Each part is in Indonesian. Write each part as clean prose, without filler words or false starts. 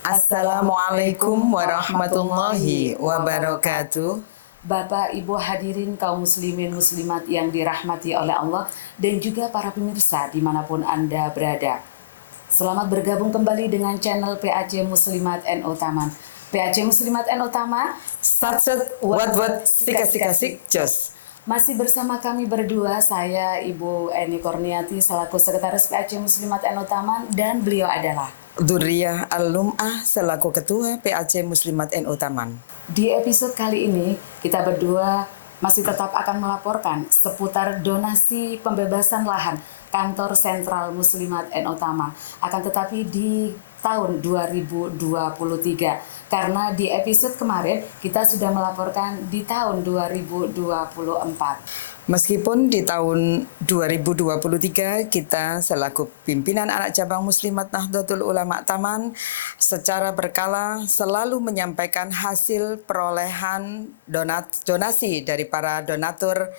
Assalamualaikum warahmatullahi wabarakatuh. Bapak, Ibu hadirin kaum muslimin muslimat yang dirahmati oleh Allah dan juga para pemirsa dimanapun Anda berada. Selamat bergabung kembali dengan channel PAC Muslimat NU Taman. PAC Muslimat NU Taman, Satset wat sik jos. Masih bersama kami berdua, saya Ibu Eni Korniati selaku Sekretaris PAC Muslimat NU Taman dan beliau adalah Durriyah Al-Lum'ah selaku Ketua PAC Muslimat NU Taman. Di episode kali ini, kita berdua masih tetap akan melaporkan seputar donasi pembebasan lahan kantor sentral Muslimat NU Taman. Akan tetapi di tahun 2023, karena di episode kemarin kita sudah melaporkan di tahun 2024. Meskipun di tahun 2023 kita selaku pimpinan anak cabang Muslimat Nahdlatul Ulama Taman secara berkala selalu menyampaikan hasil perolehan donasi dari para donatur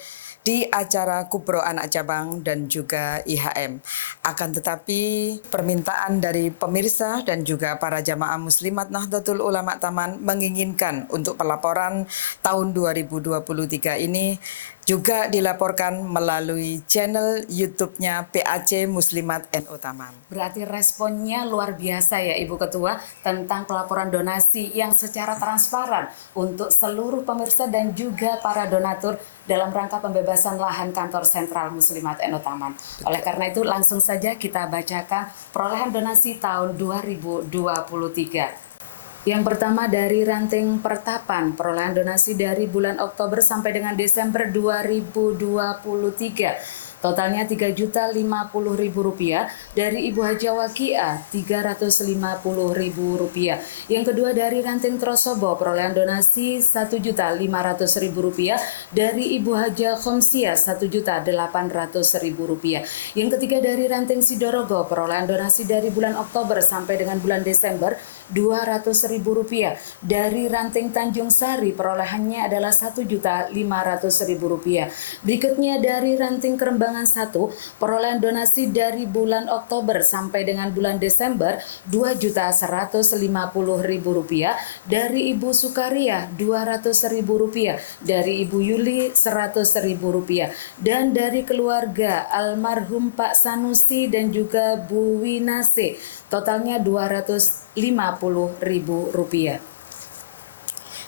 di acara Kubro Anak Cabang dan juga IHM. Akan tetapi permintaan dari pemirsa dan juga para jamaah Muslimat Nahdlatul Ulama Taman menginginkan untuk pelaporan tahun 2023 ini juga dilaporkan melalui channel YouTube-nya PAC Muslimat NU Taman. Berarti responnya luar biasa ya Ibu Ketua tentang pelaporan donasi yang secara transparan untuk seluruh pemirsa dan juga para donatur dalam rangka pembebasan lahan kantor sentral Muslimat NU Taman. Oleh karena itu langsung saja kita bacakan perolehan donasi tahun 2023. Yang pertama dari ranting pertapan, perolehan donasi dari bulan Oktober sampai dengan Desember 2023. Totalnya Rp3.050.000 dari Ibu Haja Wakia Rp350.000. Yang kedua dari ranting Trosobo, perolehan donasi Rp1.500.000 dari Ibu Haja Khomsia Rp1.800.000. Yang ketiga dari ranting Sidorogo, perolehan donasi dari bulan Oktober sampai dengan bulan Desember Rp200.000. Dari ranting Tanjung Sari perolehannya adalah Rp1.500.000. Berikutnya dari ranting Kerembangan 1, perolehan donasi dari bulan Oktober sampai dengan bulan Desember Rp2.150.000. Dari Ibu Sukaria Rp200.000, dari Ibu Yuli Rp100.000, dan dari keluarga almarhum Pak Sanusi dan juga Bu Winase totalnya Rp250.000.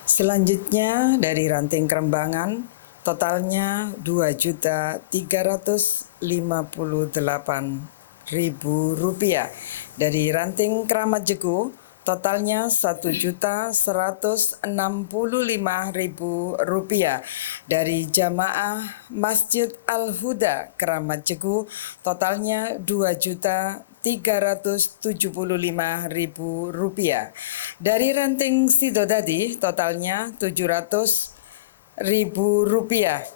Selanjutnya dari ranting Kerembangan totalnya Rp2.358.000. Dari ranting Keramat Jegu totalnya Rp1.165.000. Dari jamaah Masjid Al-Huda Keramat Jegu totalnya Rp2.375.000. Dari ranting Sidodadi totalnya Rp700.000.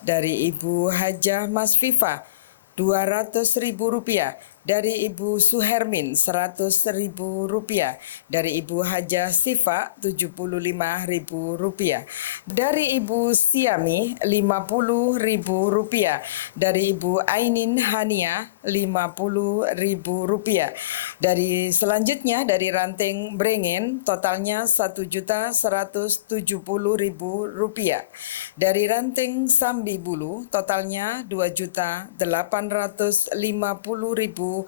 Dari Ibu Hajah Masfifa Rp200.000. Dari Ibu Suhermin Rp100.000. Dari Ibu Hajah Sifa Rp75.000. Dari Ibu Siami Rp50.000. Dari Ibu Ainin Hania Rp50.000. Dari selanjutnya dari ranting Brengen totalnya Rp1.170.000. Dari ranting Sambi Bulu totalnya Rp2.850.000.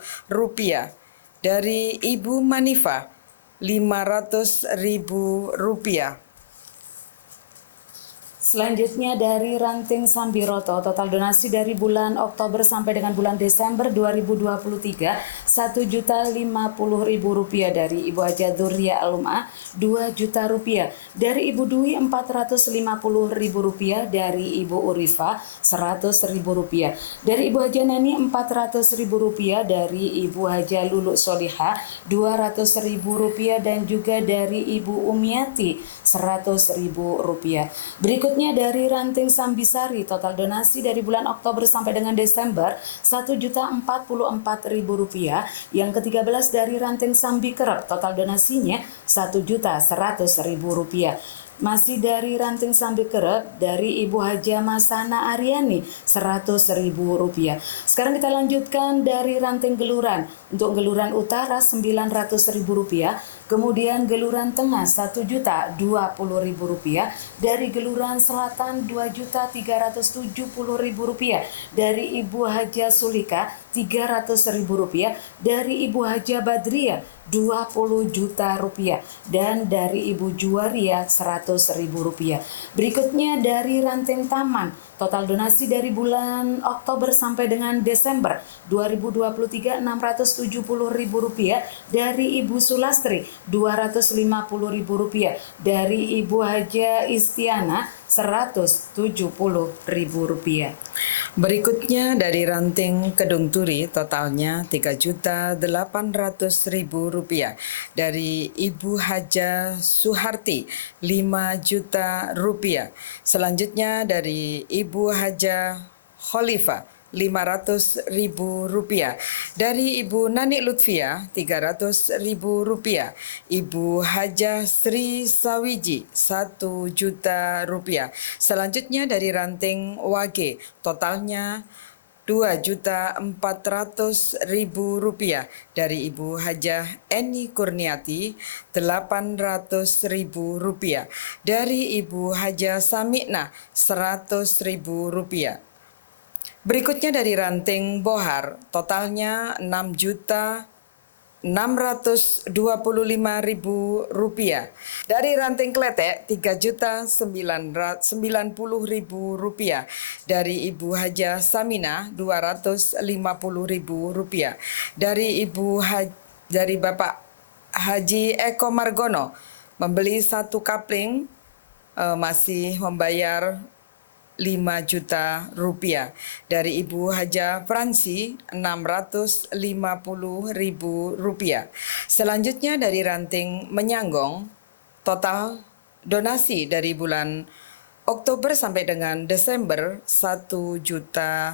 Dari Ibu Manifa Rp500.000. Selanjutnya dari ranting Sambiroto, total donasi dari bulan Oktober sampai dengan bulan Desember 2023 Rp1.050.000. Dari Ibu Haja Durriyah Al-Lum'ah Rp2 juta. Dari Ibu Dwi Rp450.000. Dari Ibu Urifa Rp100.000. Dari Ibu Haja Nani Rp400.000. Dari Ibu Haja Lulu Soliha Rp200.000. Dan juga dari Ibu Umiati Rp100.000. Berikutnya dari ranting Sambisari, total donasi dari bulan Oktober sampai dengan Desember Rp1.044.000. Yang ke-13 dari ranting Sambi Kerep, total donasinya Rp1.100.000. Masih dari ranting Sambi Kerep dari Ibu Haja Masana Aryani Rp100.000. Sekarang kita lanjutkan dari ranting Geluran. Untuk Geluran Utara Rp900.000 Kemudian geluran tengah Rp1.020.000, dari geluran selatan Rp2.370.000, dari Ibu Haja Sulika Rp300.000, dari Ibu Haja Badriah Rp20 juta, dan dari Ibu Juwaria Rp100.000. Berikutnya dari Ranting Taman, total donasi dari bulan Oktober sampai dengan Desember 2023 Rp670.000, dari Ibu Sulastri Rp250.000, dari Ibu Haja Istiana Rp170.000. Berikutnya dari ranting Kedung Turi, totalnya Rp3.800.000, dari Ibu Haja Suharti Rp5 juta. Selanjutnya dari Ibu Haja Khalifah Rp500.000, dari Ibu Nani Lutfia Rp300.000, Ibu Haja Sri Sawiji Rp1 juta. Selanjutnya dari ranting Wage, totalnya Rp2.400.000, dari Ibu Hajah Eni Kurniati Rp800.000, dari Ibu Hajah Samikna Rp100.000. Berikutnya dari ranting Bohar, totalnya Rp625.000, dari ranting Kletek Rp3.990.000, dari Ibu Haja Samina Rp250.000, dari Bapak Haji Eko Margono membeli 1 kapling, masih membayar Rp5 juta, dari Ibu Haja Fransi Rp650.000. Selanjutnya dari ranting Menyanggong, total donasi dari bulan Oktober sampai dengan Desember Rp1 juta.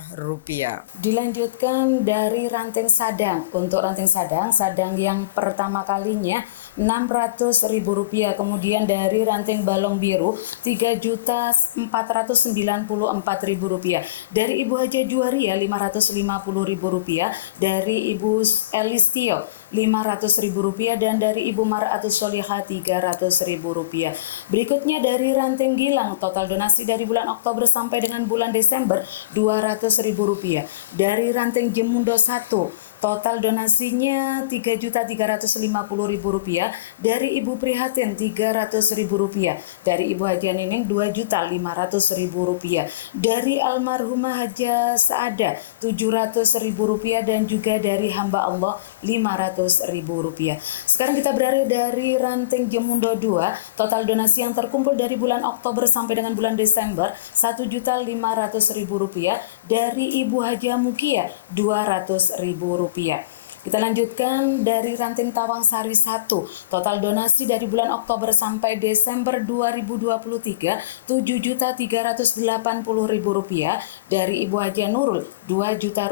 Dilanjutkan dari ranting Sadang. Untuk ranting Sadang yang pertama kalinya Rp600.000. Kemudian dari ranting Balong Biru Rp3.494.000, dari Ibu Haja Juwaria Rp550.000, dari Ibu Elistio Rp500.000, dan dari Ibu Mar'atus Solihah Rp300.000. Berikutnya dari ranting Gilang, total donasi dari bulan Oktober sampai dengan bulan Desember Rp200.000. Dari ranting Jemundo 1, total donasinya Rp3.350.000, dari Ibu Prihatin Rp300.000, dari Ibu Haja Nining Rp2.500.000, dari Almarhumah Haja Saada Rp700.000, dan juga dari hamba Allah Rp500.000. Sekarang kita berada dari ranting Jemundo 2, total donasi yang terkumpul dari bulan Oktober sampai dengan bulan Desember Rp1.500.000, dari Ibu Haja Mukia Rp200.000. Kita lanjutkan dari ranting Tawang Sari 1, total donasi dari bulan Oktober sampai Desember 2023 Rp7.380.000, dari Ibu Haja Nurul Rp2 juta,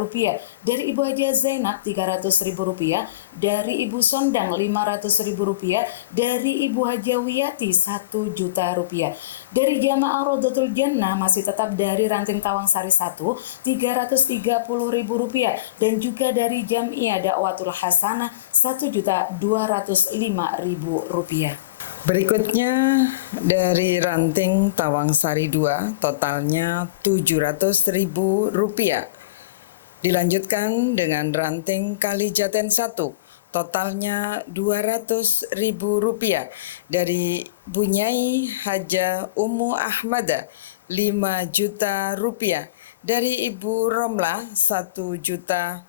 dari Ibu Haja Zainab Rp300.000, dari Ibu Sondang Rp500.000, dari Ibu Haja Wiyati Rp1 juta. Dari Jamaah Rodotul Jannah masih tetap dari ranting Tawang Sari 1 Rp330.000, dan juga dari Jam'iyah Dakwatul Hasanah Rp1.205.000. Berikutnya dari ranting Tawang Sari 2, totalnya Rp700.000. Dilanjutkan dengan ranting Kalijaten 1, totalnya Rp200.000, dari Bunyai Haja Ummu Ahmada Rp5 juta, dari Ibu Romlah Rp1 juta,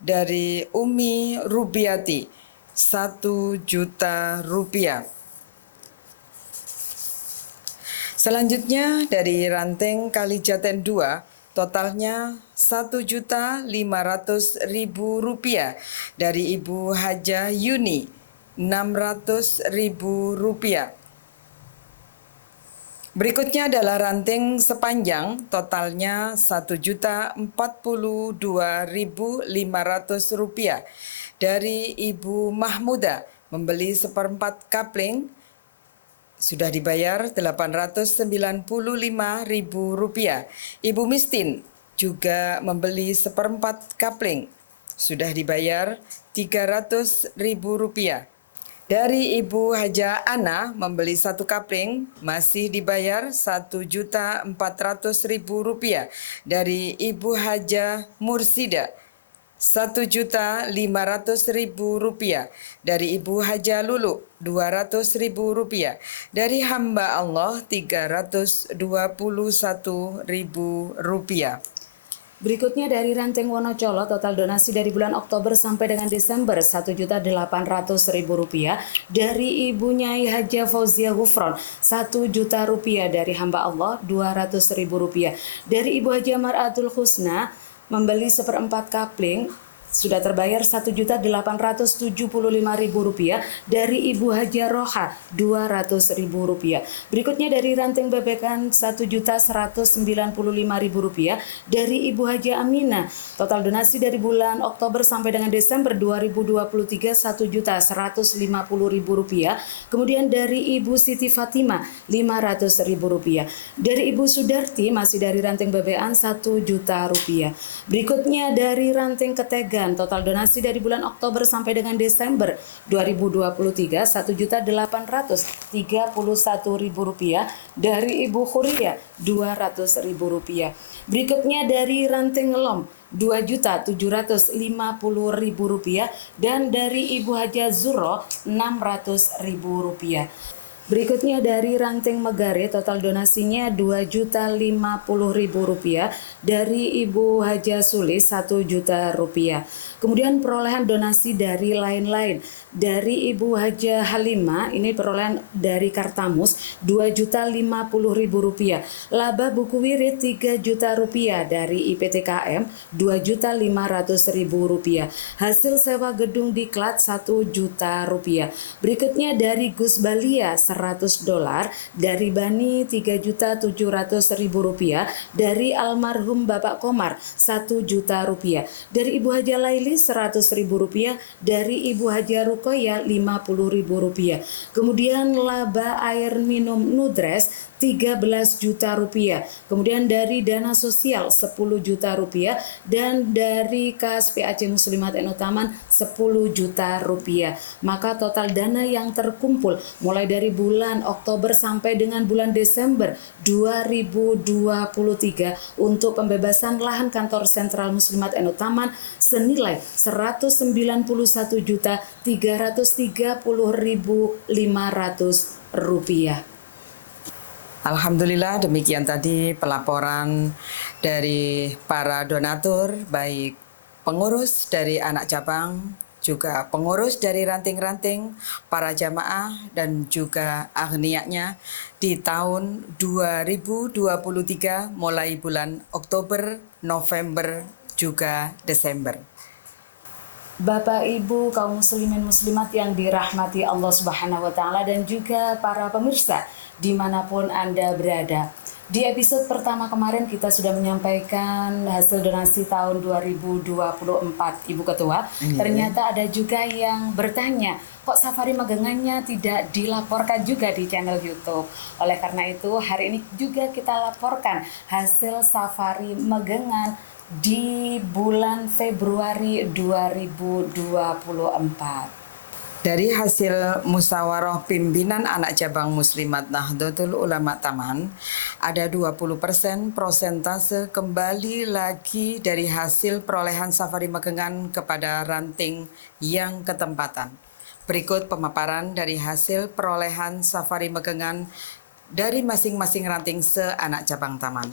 dari Umi Rubiati Rp1 juta. Selanjutnya dari ranting Kalijaten 2, totalnya Rp1.500.000, dari Ibu Haja Yuni Rp600.000. Berikutnya adalah ranting sepanjang, totalnya Rp1.042.500, dari Ibu Mahmuda membeli 1/4 kapling, sudah dibayar Rp895.000. Ibu Mistin juga membeli 1/4 kapling, sudah dibayar Rp300.000. Dari Ibu Haja Ana membeli 1 kapling masih dibayar Rp1.400.000. Dari Ibu Haja Mursida Rp1.500.000. Dari Ibu Haja Lulu Rp200.000. Dari hamba Allah Rp321.000. Berikutnya dari Ranting Wonocolo, total donasi dari bulan Oktober sampai dengan Desember Rp1.800.000. Dari Ibu Nyai Haja Fauzia Gufron Rp1.000.000. Dari hamba Allah Rp200.000. Dari Ibu Haja Mar'atul Husna membeli 1/4 kapling sudah terbayar Rp1.875.000. Dari Ibu Haja Roha Rp200.000. Berikutnya dari Ranting Bebekan Rp1.195.000. Dari Ibu Haja Amina, total donasi dari bulan Oktober sampai dengan Desember 2023 Rp1.150.000. Kemudian dari Ibu Siti Fatima Rp500.000. Dari Ibu Sudarti masih dari Ranting Bebekan Rp1.000.000. Berikutnya dari Ranting Ketegan, total donasi dari bulan Oktober sampai dengan Desember 2023 Rp1.831.000. Dari Ibu Khuria Rp200.000. Berikutnya dari Ranting Ngelom Rp2.750.000. Dan dari Ibu Haja Zuro Rp600.000. Berikutnya dari Ranting Megare, total donasinya Rp2.050.000. Dari Ibu Haja Sulis Rp1.000.000. Kemudian perolehan donasi dari lain-lain. Dari Ibu Haja Halimah, ini perolehan dari Kartamus Rp2.050.000. Laba buku wirid Rp3 juta. Dari IPTKM Rp2.500.000. Hasil sewa gedung diklat Rp1 juta. Berikutnya dari Gus Balia $100. Dari Bani Rp3.700.000. Dari almarhum Bapak Komar Rp1 juta. Dari Ibu Haja Laili Rp100.000. Dari Ibu Haja Rukoya Rp50.000. Kemudian laba air minum Nudres Rp13 juta. Kemudian dari dana sosial Rp10 juta. Dan dari kas PAC Muslimat NU Taman Rp10 juta. Maka total dana yang terkumpul mulai dari bulan Oktober sampai dengan bulan Desember 2023 untuk pembebasan lahan kantor sentral Muslimat NU Taman senilai Rp191.330.500. Alhamdulillah, demikian tadi pelaporan dari para donatur, baik pengurus dari anak cabang, juga pengurus dari ranting-ranting, para jamaah, dan juga agniaknya di tahun 2023 mulai bulan Oktober, November, juga Desember. Bapak Ibu kaum muslimin muslimat yang dirahmati Allah Subhanahu wa taala dan juga para pemirsa dimanapun Anda berada. Di episode pertama kemarin kita sudah menyampaikan hasil donasi tahun 2024, Ibu Ketua. Ternyata ada juga yang bertanya, kok safari magangannya tidak dilaporkan juga di channel YouTube. Oleh karena itu hari ini juga kita laporkan hasil safari magangan di bulan Februari 2024. Dari hasil musyawarah pimpinan anak cabang Muslimat Nahdlatul Ulama Taman, ada 20% prosentase kembali lagi dari hasil perolehan safari magengan kepada ranting yang ketempatan. Berikut pemaparan dari hasil perolehan safari magengan dari masing-masing ranting se-anak cabang taman.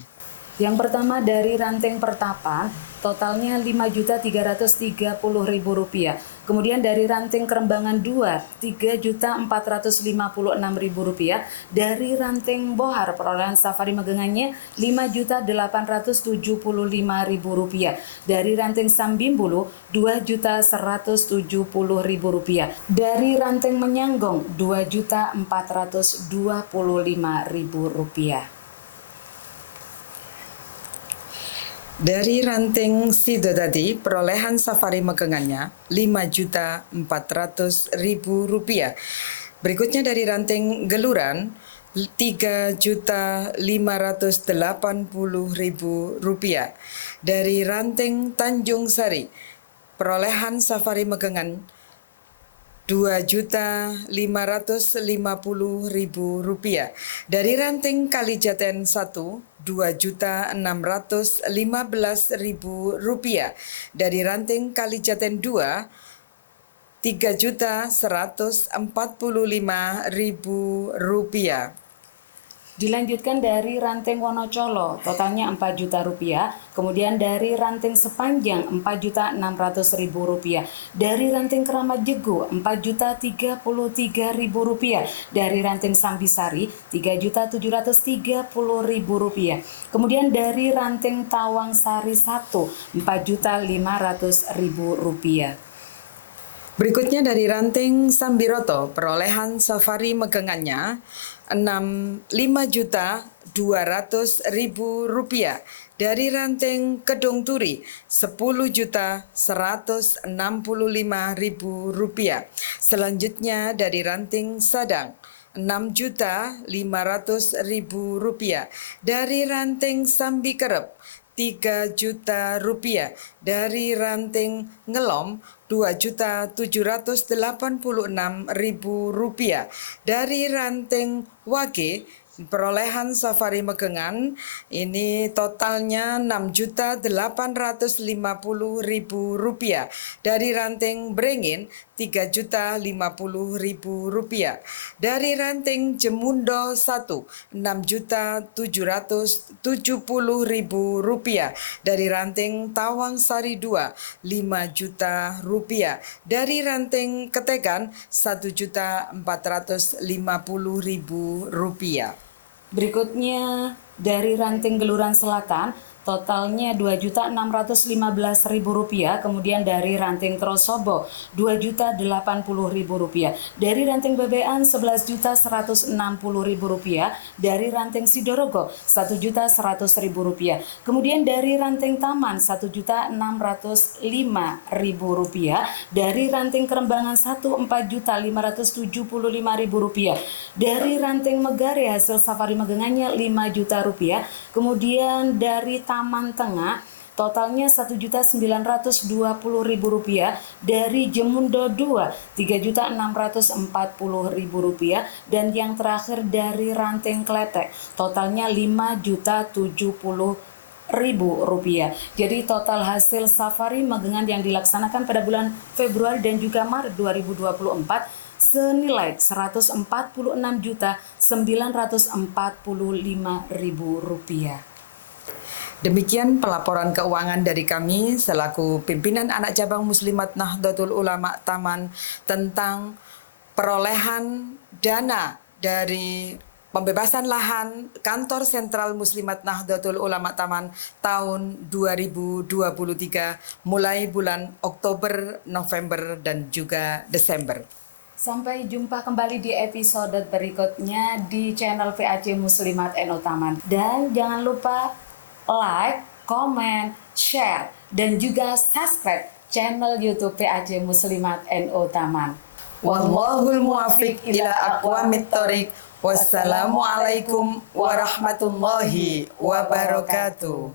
Yang pertama dari Ranting Pertapa, totalnya Rp5.330.000. Kemudian dari Ranting Kerembangan 2, Rp3.456.000. Dari Ranting Bohar, perolehan safari magengannya Rp5.875.000. Dari Ranting Sambimbulu, Rp2.170.000. Dari Ranting Menyanggong, Rp2.425.000. Dari ranting Sidodadi, perolehan safari magengannya Rp5.400.000. Berikutnya dari ranting Geluran, Rp3.580.000. Dari ranting Tanjung Sari, perolehan safari magengan Rp2.550.000. Dari ranting Kalijaten 1, Rp2.615.000. Dari ranting Kalijaten 2, Rp3.145.000. Dilanjutkan dari ranting Wonocolo, totalnya Rp4.000.000. Kemudian dari ranting Sepanjang Rp4.600.000. Dari ranting Keramat Jegu Rp4.033.000. Dari ranting Sambisari Rp3.730.000. Kemudian dari ranting Tawang Sari 1 Rp4.500.000. Berikutnya dari ranting Sambiroto, perolehan Safari megangannya Rp5.200.000. Dari ranting Kedung Turi Rp10.165.000. Selanjutnya dari ranting Sadang Rp6.500.000. Dari ranting Sambi Kerep Rp3 juta. Dari ranting Ngelom Rp2.786.000. Dari ranting Wage perolehan Safari Megengan ini totalnya Rp6.850.000. Dari ranting Brengin Rp3.050.000. Dari ranting Jemundo 1 Rp6.770.000. Dari ranting Tawang Sari 2 Rp5 juta. Dari ranting Ketegan Rp1.450.000. Berikutnya dari ranting Geluran Selatan totalnya Rp2.615.000. Kemudian dari ranting Trosobo Rp2.080.000. Dari ranting Bebean Rp11.160.000. Dari ranting Sidorogo Rp1.100.000. Kemudian dari ranting Taman Rp1.605.000. Dari ranting Kerembangan 1 Rp4.575.000. Dari ranting Megare hasil safari megangannya Rp5 juta. Kemudian dari Taman Tengah totalnya Rp1.920.000. Dari Jemundo 2 Rp3.640.000. Dan yang terakhir dari ranting Kletek totalnya Rp5.070.000. Jadi total hasil safari magengan yang dilaksanakan pada bulan Februari dan juga Maret 2024 senilai Rp146.945.000. Demikian pelaporan keuangan dari kami selaku pimpinan anak cabang Muslimat Nahdlatul Ulama Taman tentang perolehan dana dari pembebasan lahan kantor sentral Muslimat Nahdlatul Ulama Taman tahun 2023 mulai bulan Oktober, November, dan juga Desember. Sampai jumpa kembali di episode berikutnya di channel PAJ Muslimat NU Taman. Dan jangan lupa like, comment, share, dan juga subscribe channel YouTube PAJ Muslimat NU Taman. Wallahul muwaffiq ila aqwamit thoriq. Wassalamualaikum warahmatullahi wabarakatuh.